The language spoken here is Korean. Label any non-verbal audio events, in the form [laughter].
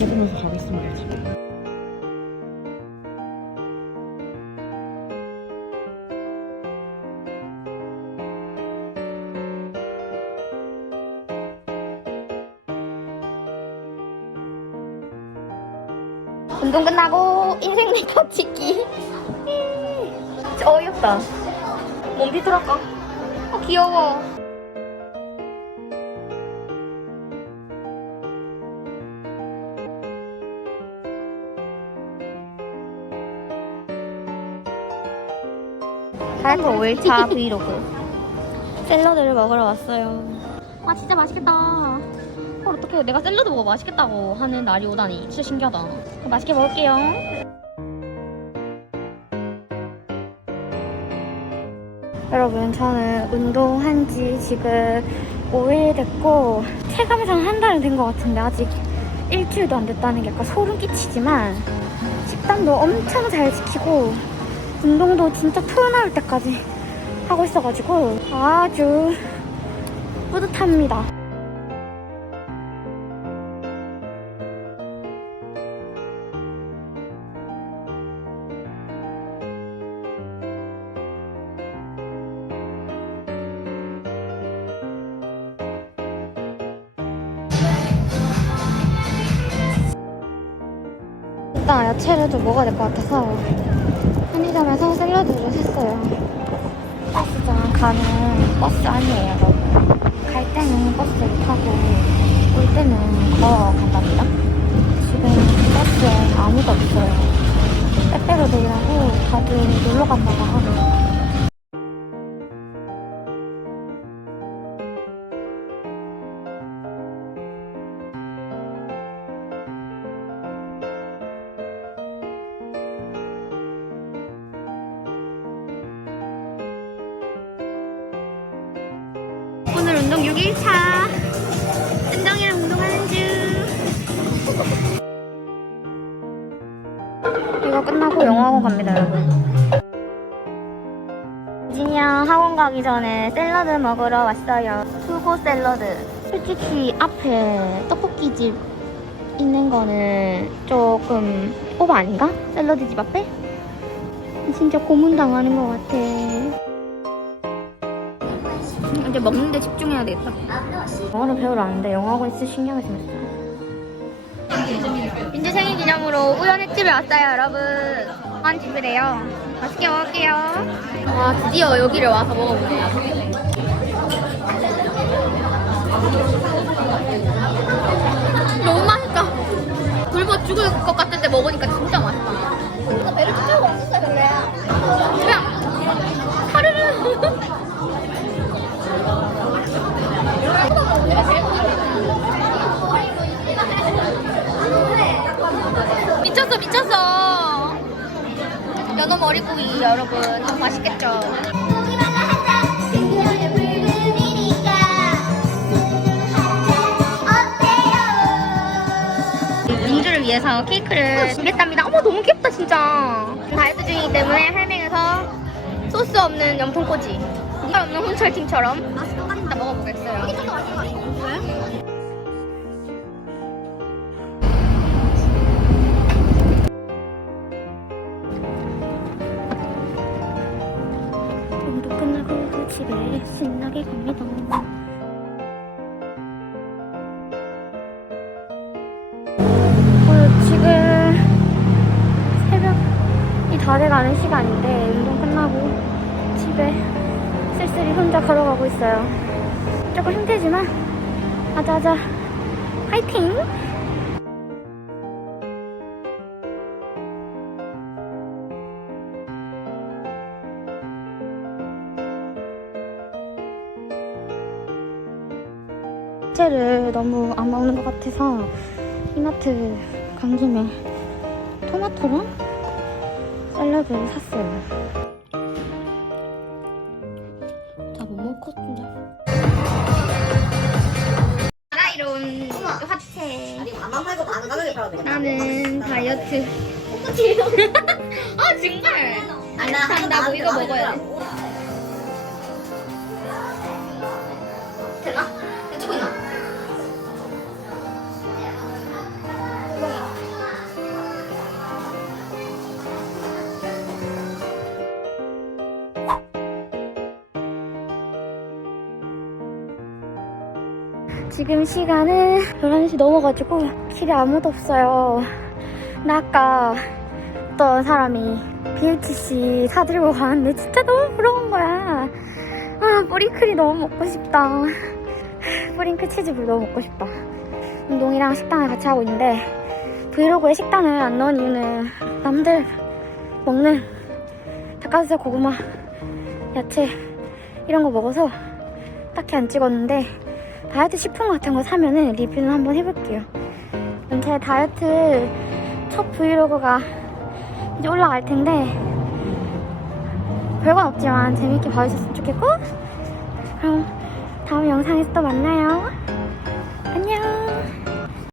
먹으면서 가겠습니다. 운동 끝나고 인생 리터 찍기. 진짜 어이없다. 몸 비틀어까? 아 귀여워. 다이어트 5일차 브이로그. [laughs] 샐러드를 먹으러 왔어요. 아 진짜 맛있겠다. 헐 어떡해 내가 샐러드 먹어 맛있겠다고 하는 날이 오다니 진짜 신기하다 맛있게 먹을게요 여러분 저는 운동한 지 지금 5일 됐고 체감상 한 달은 된것 같은데 아직 일주일도 안 됐다는 게 약간 소름 끼치지만 식단도 엄청 잘 지키고 운동도 진짜 토 나올 때까지 하고 있어가지고 아주 뿌듯합니다. 일단 야채를 좀 먹어야 될 것 같아서 편의점에서 샐러드를 샀어요. 헬스장 가는 버스 아니에요, 여러분. 갈 때는 버스를 타고 올 때는 걸어간답니다. 지금 버스에 아무도 없어요. 빼빼로 데이라고 다들 놀러 간다고 하고. 운동 6일차. 은정이랑 운동하는 중. 이거 끝나고 영어학원 갑니다, 여러분. 진이랑 학원 가기 전에 샐러드 먹으러 왔어요. 수고 샐러드. 솔직히 앞에 떡볶이집 있는 거는 조금 오버 아닌가? 샐러드 집 앞에? 진짜 고문당하는 것 같아. 이제 먹는데 집중해야 되겠다. 영어를 배우러 왔는데 영어학원 있을 신경을 쓰면서. 민지 생일 기념으로 우연의 집에 왔어요, 여러분. 한 집이래요. 맛있게 먹을게요. 와, 드디어 여기를 와서 먹어보네요. 너무 맛있다. 굶어 죽을 것 같은데 먹으니까 진짜 맛있다. 미쳤어 미쳤어. 연어 머리구이 여러분. 너무 맛있겠죠? 민주를 위해서 케이크를 준비했답니다. 어머 너무 귀엽다 진짜. 다이어트 중이기 때문에 할맹에서 소스 없는 염통꼬지 이거 없는 혼철팀처럼 맛이 똑같다 먹어보겠어요 집에 신나게 갑니다. 다 돼가는 시간인데 운동 끝나고 집에 쓸쓸히 혼자 걸어가고 있어요. 조금 힘들지만 아자아자 화이팅! 야채를 너무 안 먹는 것 같아서 이마트 간 김에 토마토랑 샐러드를 샀어요. 나못 화채. 아니 반만 팔고 반 가격에 팔아도 되겠다. 나는 다이어트. [laughs] 아 정말. 아니 나 이거 먹어야 돼. 되나? 지금 시간은 11시 넘어가지고 길에 아무도 없어요. 나 아까 어떤 사람이 BHC 사들고 가는데 진짜 너무 부러운 거야. 아, 뿌링클이 너무 먹고 싶다. 뿌링클 치즈볼 너무 먹고 싶다. 운동이랑 식단을 같이 하고 있는데 브이로그에 식단을 안 넣은 이유는 남들 먹는 닭가슴살 고구마 야채 이런 거 먹어서 딱히 안 찍었는데 다이어트 식품 같은 거 사면은 리뷰는 한번 해볼게요. 제 다이어트 첫 브이로그가 이제 올라갈 텐데 별건 없지만 재밌게 봐주셨으면 좋겠고 그럼 다음 영상에서 또 만나요.